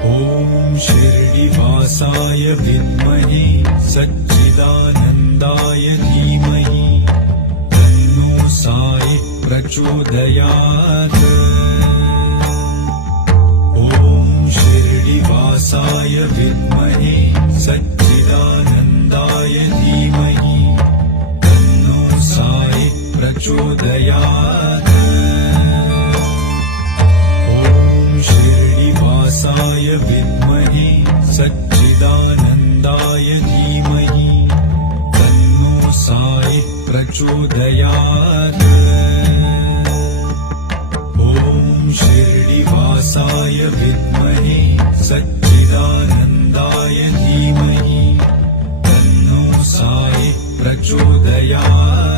ॐ शिर्डिवासाय विद्महे सच्चिदानन्दाय धीमहि तन्नो साई प्रचोदयात्। ॐ शिर्डिवासाय विद्महे सच्चिदानन्दाय धीमहि तन्नो साई प्रचोदयात्। शिर्डिवासाय विद्महे सच्चिदानन्दाय धीमहि तन्नो साई प्रचोदयात्। ॐ शिर्डिवासाय विद्महे सच्चिदानन्दाय धीमहि तन्नो साई प्रचोदयात्।